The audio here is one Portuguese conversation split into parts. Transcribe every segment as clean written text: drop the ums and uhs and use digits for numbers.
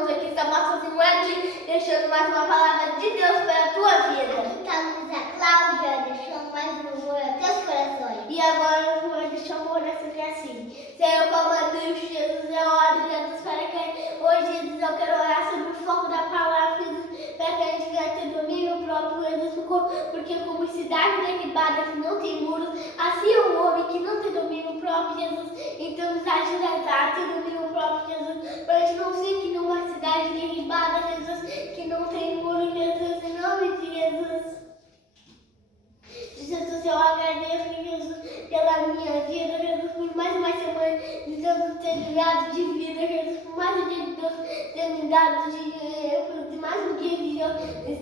irmãos, aqui está Márcia Simone, deixando mais uma palavra de Deus para a tua vida. Aqui está a Luísa Cláudia, deixando mais um amor a teus corações. E agora eu vou deixar uma oração que é assim. Senhor, como Deus, Jesus, eu oro, Jesus, para que hoje, Jesus, eu quero orar sobre o foco da palavra, Jesus, para que a gente venha ter domínio próprio, Jesus, porque como cidade derribada que não tem muros, assim é o homem que não tem domínio próprio, Jesus. Então nos ajuda a ter domínio próprio, Jesus, para a gente não ser que numa cidade derribada, Jesus, que não tem muro, Jesus, em nome de Jesus. Jesus, eu agradeço, Jesus, pela minha vida, Jesus, por mais uma semana de Deus ter me dado de vida, Jesus, por mais um dia de Deus ter me dado de mais um dia de Deus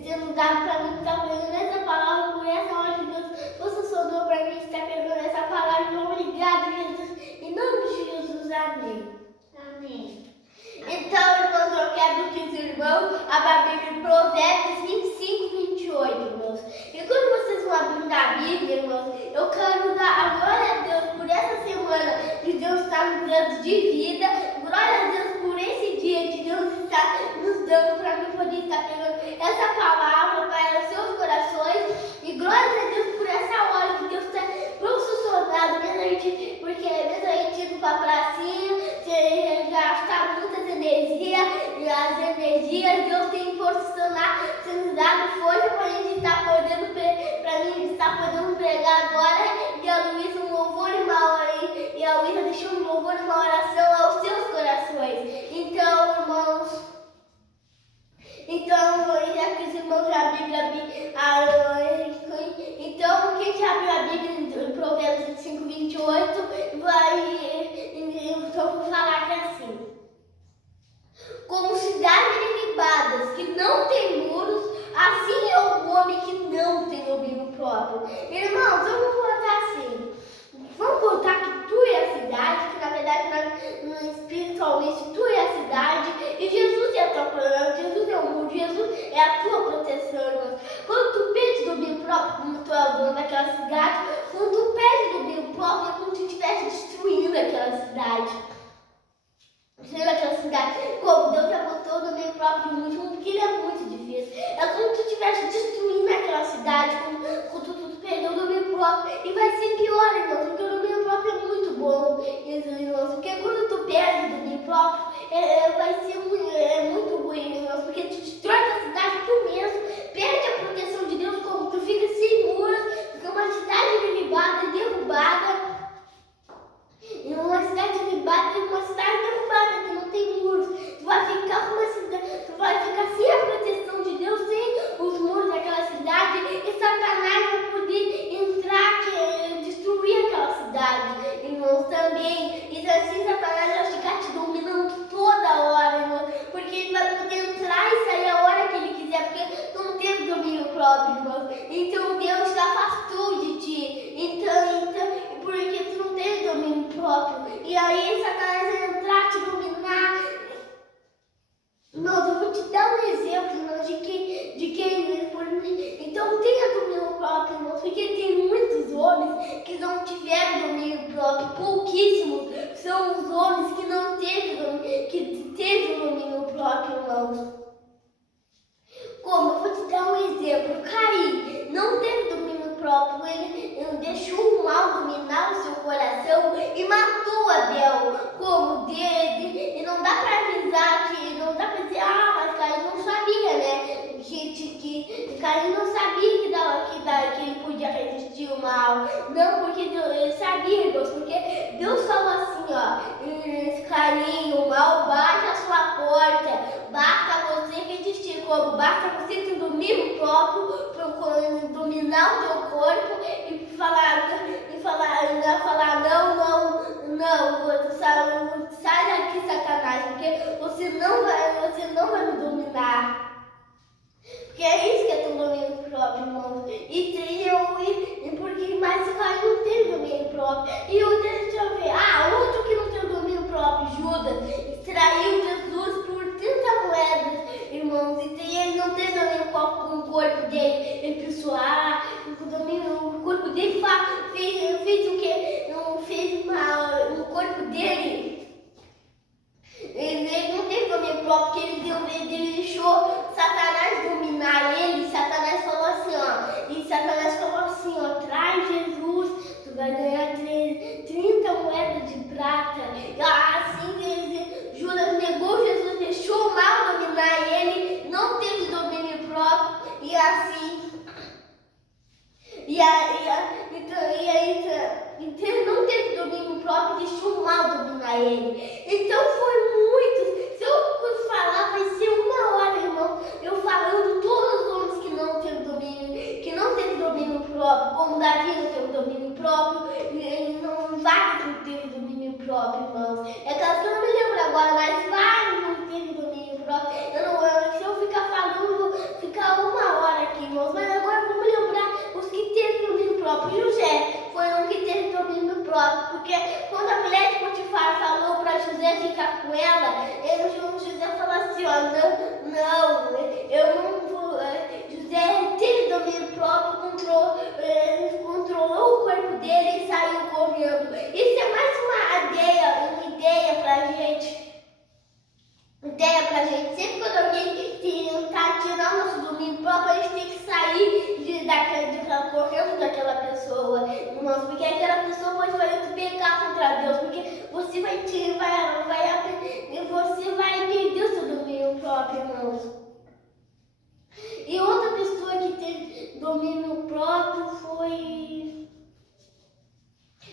ter me dado para mim estar pegando essa palavra, por essa hora de Deus, você sonou para mim estar pegando essa palavra. Obrigado, Jesus, em nome de Jesus, amém. Amém. Então, irmãos, eu quero que os irmãos abram a Bíblia em Provérbios 25, 28, irmãos. E quando vocês vão abrindo a Bíblia, irmãos, eu quero dar a glória a Deus por essa semana que Deus está nos dando de vida. Glória a Deus por esse dia que Deus está nos dando para mim poder estar pegando essa palavra para os seus corações. E glória a Deus por essa hora que Deus está posicionado, porque mesmo a gente indo para a pracinha, gastar muitas energias, e as energias Deus tem posicionado, sendo dado força para a gente estar podendo, para mim estar podendo pregar agora, e a Luísa um louvor e a Luísa deixou um louvor e uma oração aos seus corações. Então, irmãos, já que os irmãos já abriram então quem já abriu a Bíblia em Provérbios 25, 28, então vou falar que é assim. Como cidades derribadas que não tem muros, assim é o homem que não tem domínio próprio. Irmãos, vamos botar assim. Vamos botar que tu é a cidade, que na verdade espiritualmente tu é a cidade e Jesus é a tua planta, Jesus é o mundo, Jesus é a tua proteção, irmãos. Quando tu pede domínio próprio, como tu é o dono daquela cidade, quando tu pede domínio próprio, é como se tu estivesse destruindo aquela cidade. Como Deus já botou o domínio próprio no último, porque ele é muito difícil. É como se tu estivesse destruindo aquela cidade, quando tu perdeu o domínio próprio. E vai ser pior, irmãos, porque o domínio próprio é muito bom, irmãos. Porque quando tu perde o domínio próprio, vai ser muito ruim, irmãos, porque tu destrói a cidade tu mesmo, perde a proteção de Deus, como tu fica sem muros, fica uma cidade derrubada. Em uma cidade derrubada, que não tem muros, tu vai ficar sem a proteção de Deus, sem os muros daquela cidade, e Satanás vai poder entrar, destruir aquela cidade, irmãos, também. E assim Satanás vai ficar te dominando toda hora, irmãos, porque ele vai poder entrar e sair a hora que ele quiser, porque tu não tem domínio próprio, irmãos. Então Deus te afastou de ti, porque tu não tem domínio próprio. E aí Satanás vai entrar, te dominar. Irmãos, eu vou te dar um exemplo, irmãos, de quem então tenha domínio próprio, irmãos, porque tem muitos homens que não tiveram domínio próprio, pouquíssimos são os homens que não teve domínio próprio, irmãos. Como? Eu vou te dar um exemplo. Caim não teve domínio próprio, ele deixou o mal dominar o seu coração e matou Abel. Como? E não dá para avisar, não dá para dizer, mas Caim não sabia, né? Que Caim não sabia que ele podia resistir o mal. Não, porque ele sabia, Deus, porque Deus falou assim, ó, Caim, o mal bate a sua porta, basta você resistir, como? Basta você ter domínio próprio, dominar o teu corpo e falar não, sai daqui, Satanás, porque você não vai me dominar. Porque é isso que é ter domínio próprio, irmãos. Mas Caim não teve domínio próprio. E deixa eu ver, outro que não tem domínio próprio, Judas, traiu Jesus por 30 moedas, irmãos. E ele não teve domínio próprio no corpo dele. Ele pensou, o corpo dele fez o quê? Não fez mal no corpo dele. Ele não teve domínio próprio, porque ele deu Então foi muito. Se eu falar, vai ser 1 hora, irmão. Eu falando todos os homens que não teve domínio próprio, como Davi não teve domínio próprio, e não vários não teve domínio próprio, irmãos. É claro que eu não me lembro agora, mas vários não teve domínio próprio. Se eu ficar falando, eu vou ficar 1 hora aqui, irmãos. Mas agora vamos lembrar os que teve domínio próprio. José foi um que teve domínio próprio, porque quando a mulher de Potifar falou para José ficar com ela, José falou assim, ó, não, eu não vou. José teve domínio próprio, controlou o corpo dele e saiu correndo. Isso é mais uma ideia pra gente. Sempre quando alguém tentar tirar o nosso domínio próprio, a gente tem que sair correndo daquela pessoa, irmãos, porque aquela pessoa pode fazer tu pecar contra Deus, porque você vai perder o seu domínio próprio, irmãos. E outra pessoa que teve domínio próprio foi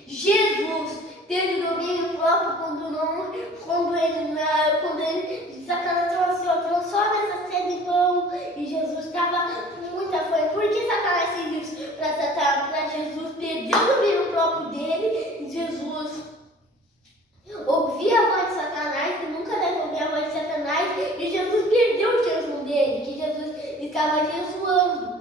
Jesus. Teve domínio próprio quando ele Satanás falou assim, ó, transforma essa sede em pão. E Jesus estava com muita fome. Por que Satanás fez isso? Para Jesus perder o domínio próprio dele. Jesus ouvia a voz de Satanás, que nunca deve ouvir a voz de Satanás. E Jesus perdeu o jejum dele, que Jesus estava jejuando.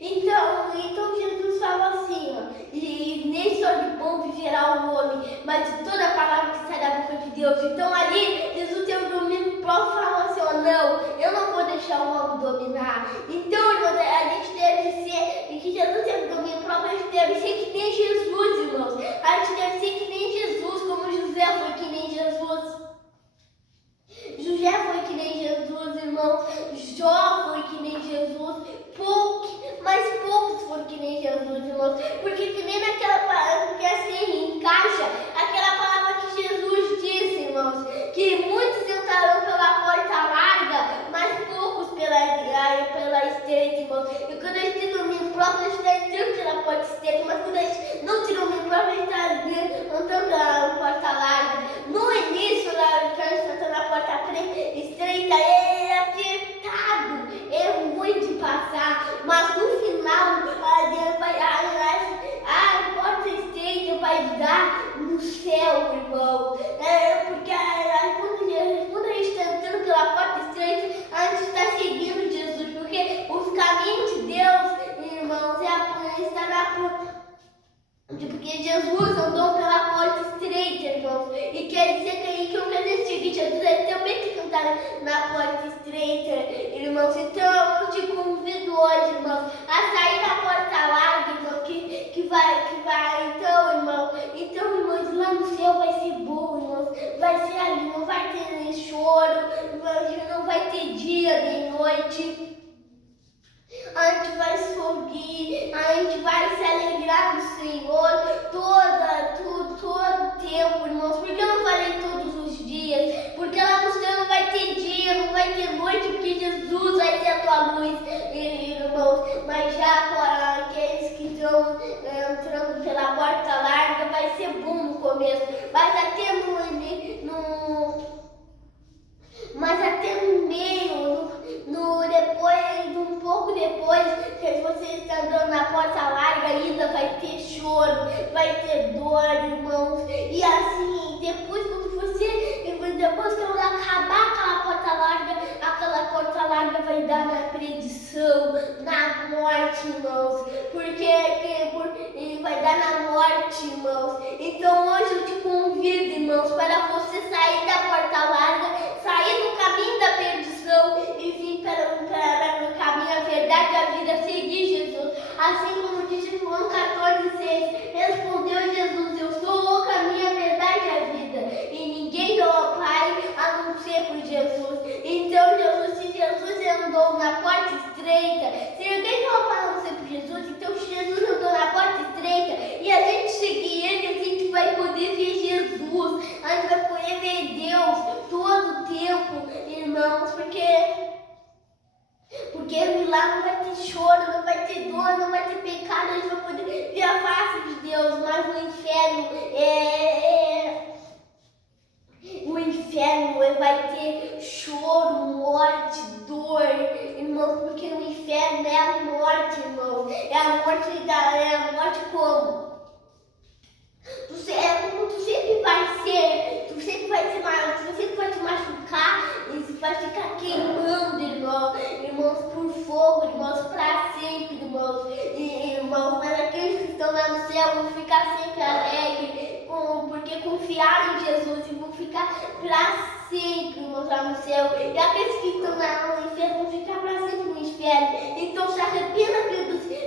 Então Jesus fala assim, ó, e nem só de pão viverá o homem, mas de toda a palavra que sai da boca de Deus. Então ali, Jesus tem o domínio próprio, falando assim, ó, não, eu não vou deixar o homem dominar. Então, irmãos, a gente deve ser, e que Jesus tem o domínio próprio, a gente deve ser que nem Jesus, irmãos. A gente deve ser que nem Jesus, como José foi que nem Jesus. José foi que nem Jesus, irmãos. Jó foi que nem Jesus. Mas poucos foram que nem Jesus, irmãos. Porque que nem naquela palavra, porque assim encaixa aquela palavra que Jesus disse, irmãos. Que muitos entrarão pela porta larga, mas poucos pela estreita, irmãos. E quando a gente tem domínio próprio, a gente está entrando pela porta estreita. Mas quando a gente não tem domínio próprio, a gente está entrando pela porta larga. No início, quando a gente está na porta estreita, é apertado, é ruim de passar, mas no final a porta estreita vai dar no céu, irmão. Porque quando a gente está entrando pela porta estreita, a gente está seguindo Jesus, porque os caminhos de Deus, irmãos, está na porta. Porque Jesus andou pela porta estreita, irmãos. E quer dizer que eu quero dizer Jesus também tem que andar na porta estreita, irmãos. Então eu te convido hoje, irmãos, a sair da porta larga, irmão, que vai. Então, irmãos, lá no céu vai ser bom, irmãos. Vai ser ali, não vai ter choro, não vai ter dia nem noite. A gente vai sorrir, a gente vai se alegrar no Senhor todo tempo, irmãos. Por que eu não falei todos os dias? Porque lá no céu não vai ter dia, não vai ter noite, porque Jesus vai ser a tua luz, irmãos. Mas já para aqueles que estão entrando pela porta larga, vai ser bom no começo. Mas até no meio, um pouco depois, que você está andando na porta larga, ainda vai ter choro, vai ter dor, irmãos. E assim, depois quando acabar aquela porta larga vai dar na perdição, na morte, irmãos. Porque vai dar na morte, irmãos. Então hoje eu te convido, irmãos, para você sair da porta larga, sair do caminho da perdição e vir para o caminho, a verdade e a vida, seguir Jesus. Assim como diz João 14,6, respondeu Jesus, eu sou o caminho, a verdade e a vida, e ninguém vê ao Pai a não ser por Jesus. Então se Jesus andou na porta estreita, se ninguém vê ao Pai a não ser por Jesus, então se Jesus andou na porta estreita e a gente seguir Ele, a gente vai poder ver Jesus, a gente vai poder ver Deus todo o tempo, irmãos, porque lá não vai ter choro, não vai ter dor, não vai ter pecado, a gente vai poder ver a face de Deus. Mas no inferno choro, morte, dor, irmãos, porque o inferno é a morte, irmãos. É a morte como? É como tu sempre vai ser maior, tu sempre vai te machucar e você vai ficar queimando, irmãos, por fogo, irmãos, para sempre, irmãos, mas aqueles que estão lá no céu vão ficar sempre alegres, porque confiaram em Jesus e vão ficar para sempre, irmãos, lá no céu. E aqueles que estão lá no inferno vão ficar para sempre no inferno. Então se arrependa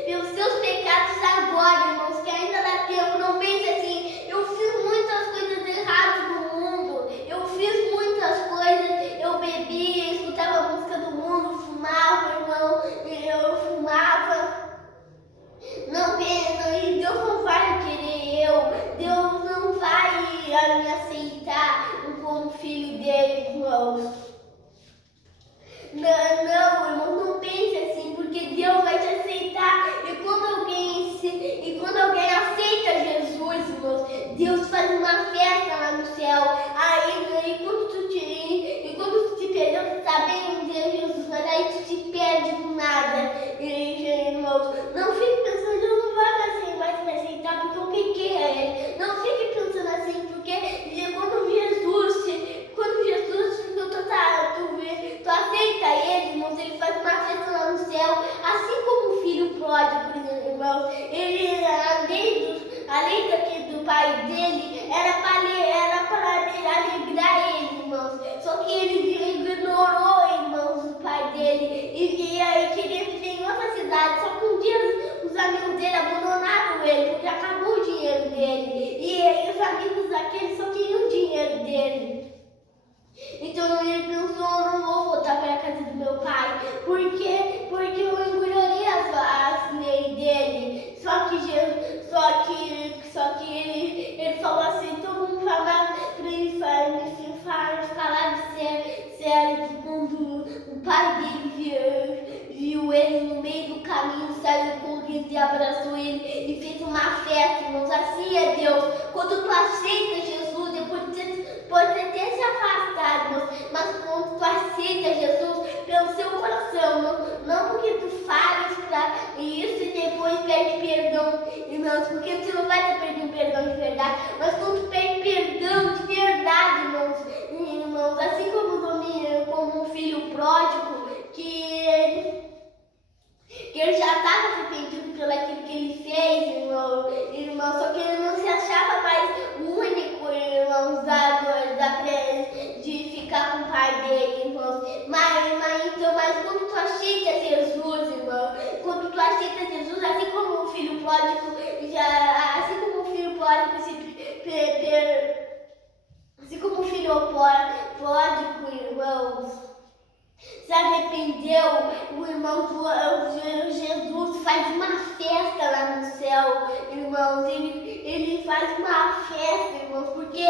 pelos seus pecados agora, irmãos, que ainda dá tempo. Não pense assim, eu fiz muitas coisas erradas no mundo, eu fiz muitas coisas, eu bebia, escutava a música do mundo, fumava, irmão, eu fumava. Não, e Deus não vai querer Deus não vai me aceitar como filho dele, irmãos. Não, irmão, não pense assim, porque Deus vai te aceitar. E quando alguém aceita Jesus, irmãos, Deus faz uma festa lá no céu. Aí quando tu te perdeu, tu tá bem um dia, Jesus, mas aí tu te perde do nada, irmãos. Não fique pensando, Deus não vai mais me aceitar porque eu pequei a Ele. Não fique pensando assim, porque quando Jesus tu aceita Ele, irmãos, Ele faz uma festa lá no céu, assim como o filho pródigo, irmãos. A lei do pai dele era para alegrar ele, irmãos. Só que ele ignorou, irmãos, o pai dele e aí queria viver em outra cidade. Só que um dia os amigos dele abandonaram ele porque acabou o dinheiro dele. E aí os amigos daquele só queriam o dinheiro dele. Então ele pensou, não vou voltar para a casa do meu pai, porque eu ignorei as leis dele. Só que ele falou assim, então vamos falar para ele falar de sério. Quando o pai dele viu ele no meio do caminho, saiu correndo e abraçou ele e fez uma festa, irmãos. Assim é Deus. Quando tu aceita Jesus, depois pode até se afastar, irmãos, mas quando tu aceita Jesus pelo seu coração, não porque tu fales para isso e depois pede perdão, irmãos, porque tu não vai ter perdido perdão de verdade, mas quando tu pede perdão de verdade, irmãos, assim como um filho pródigo, que ele já estava arrependido pelo aquilo que ele fez, irmão, só que ele não se achava mais único, irmãos, de ficar com o pai dele, irmãos. Mas quando tu aceita Jesus, irmão, quando tu aceita Jesus, assim como o filho pródigo, irmãos, se arrependeu, o irmão Jesus faz uma festa lá no céu, irmãos. Ele faz uma festa, irmãos, porque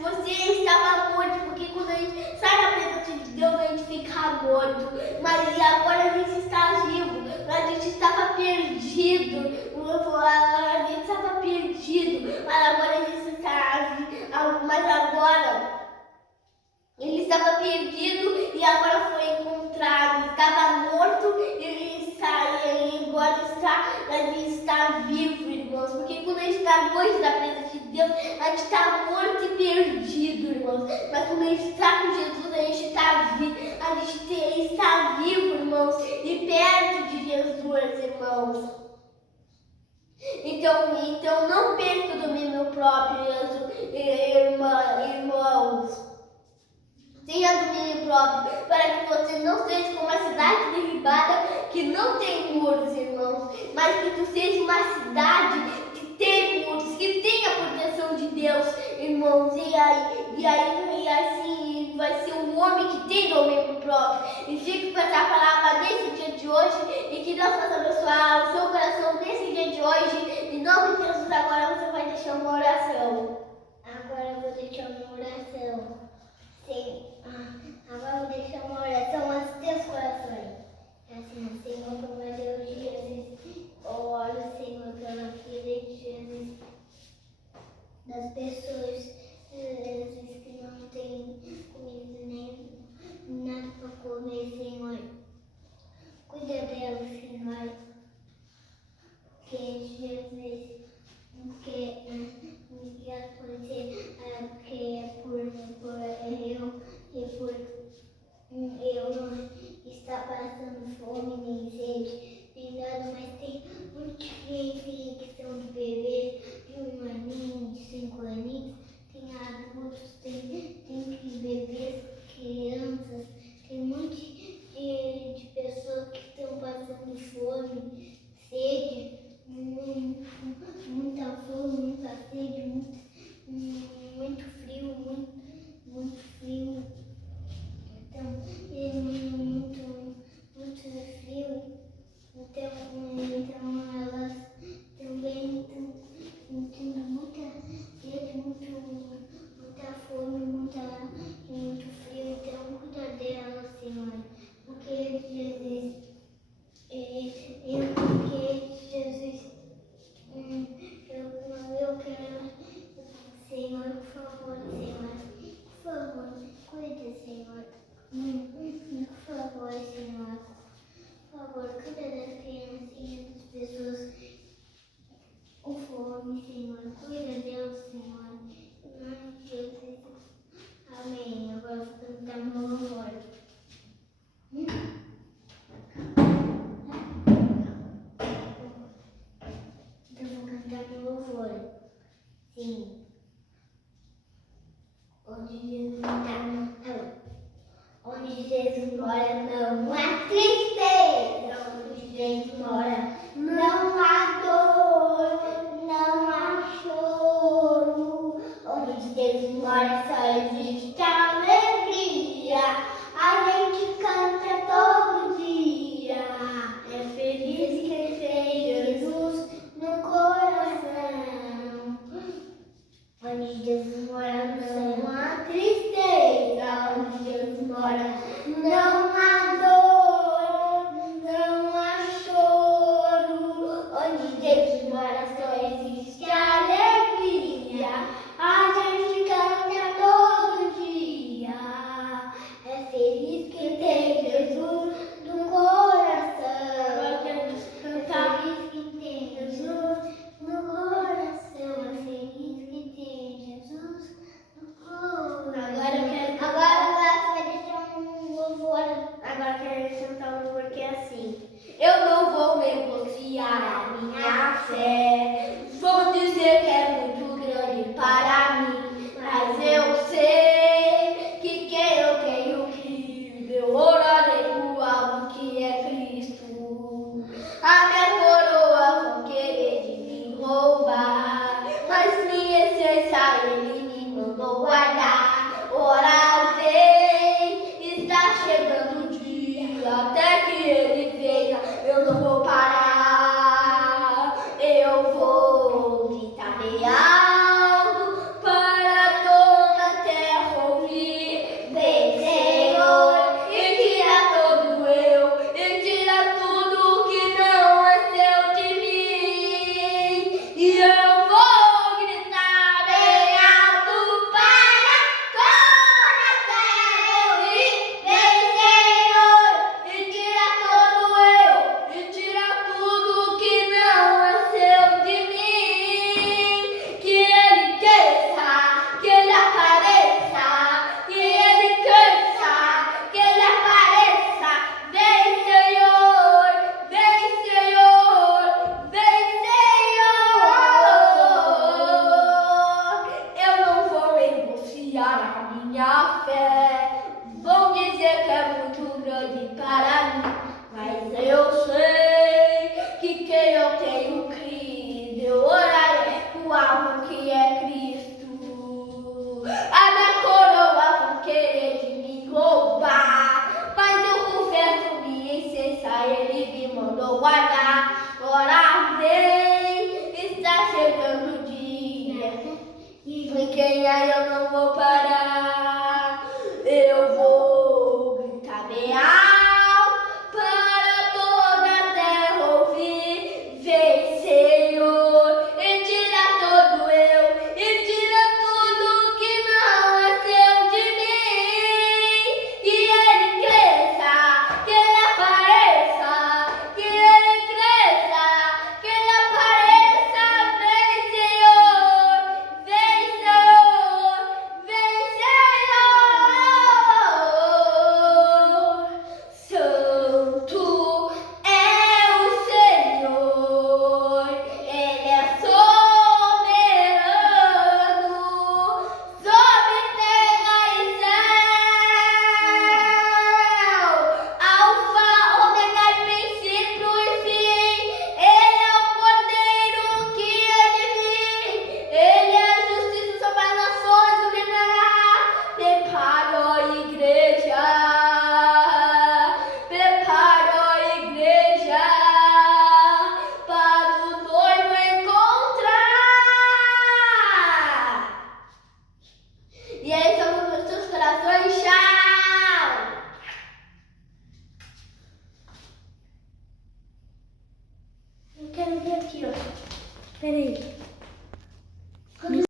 você estava morto, porque quando a gente sai da presença de Deus a gente fica morto, mas agora a gente está vivo, a gente estava perdido, mas agora a gente está vivo, mas agora ele estava perdido e agora foi encontrado. Estava morto e agora está vivo, irmãos. Porque quando a gente está longe da presença de Deus, a gente está morto e perdido, irmãos. Mas quando a gente está com Jesus, a gente está vivo, irmãos, e perto de Jesus, irmãos. Então não perca o domínio próprio, irmãos. Tenha domínio próprio, para que você não seja como uma cidade derribada que não tem muros, irmãos, mas que tu seja uma cidade que tem muros, que tem a proteção de Deus, irmãos. E assim vai ser um homem que tem domínio próprio. E fique com essa palavra nesse dia de hoje e que Deus possa abençoar o seu coração nesse dia de hoje. Em nome de Jesus, agora você vai deixar uma oração. Agora eu vou deixar uma oração. Sim. Agora eu vou deixar uma oração aos teus corações. Assim, Senhor, como é Deus de Jesus, eu oro, Senhor, pela vida de Jesus, das pessoas Jesus, que não tem comida nem nada para comer, Senhor. Cuida dela, Senhor. Que Jesus, que acontecer, que é por eu e por eu não estar passando fome nem sede, nem nada, mas tem muitas criancinhas que são de bebês, de 1 aninho, de 5 aninhos, tem adultos, tem bebês, crianças, tem um monte de pessoas que estão passando fome, sede, muita fome, muita sede, muito frio, muito frio. Então, muito frio. Então elas também estão tendo muita sede, muita fome, muito frio. Então, cuida delas, Senhor. Porque Jesus, eu quero, Senhor, por favor, Senhor, por favor, cuida, Senhor, por favor, Senhor, por favor, cuida das criancinhas, das pessoas com fome, Senhor, cuida delas, Senhor, em nome de Jesus, amém. Agora vou cantar meu louvor. Eu vou cantar meu louvor. Sim. Onde Jesus onde Jesus mora não há tristeza. Onde Jesus mora não há dor, não há choro. Onde Jesus mora só existe alegria. A gente canta todo dia. É feliz quem tem Jesus no coração. Onde Jesus mora não há tristeza, onde Jesus mora não há dor, não há choro. Onde Jesus mora só existe alegria, a gente canta todo dia. É feliz quem tem Jesus no coração. Agora quero cantar. É feliz quem tem Jesus no coração. É feliz quem tem Jesus no coração. Agora tu vai deixar um louvor. Agora quero cantar um louvor que é assim. Eu não vou negociar a minha fé. Vou dizer que é muito grande para mim. Mas eu sei que quem eu tenho crido, eu orarei o alvo que é Cristo. A minha coroa vão querer de me roubar, mas minha essência ele me mandou guardar. Ora vem, está chegando o dia, até que ele venha, eu não vou parar. Eu vou gritar bem alto para toda a terra ouvir. Vem, Senhor, e tira todo eu, e tira tudo que não é seu de mim. E eu vou gritar bem alto para toda a terra ouvir. Vem, Senhor, e tira todo eu, e tira tudo que não é seu de mim. Que ele cresça, que ele apareça, que ele cresça, que ele apareça. Vem, Senhor, vem, Senhor, vem, Senhor. Eu não vou negociar a minha fé. Vão dizer que é muito grande para mim, mas eu sei que quem eu tenho crido, eu orarei o alvo que é Cristo. A minha coroa vão querer de me roubar, mas eu confesso minha essência, ele me mandou guardar. Ora vem, está chegando o dia, e quem é eu não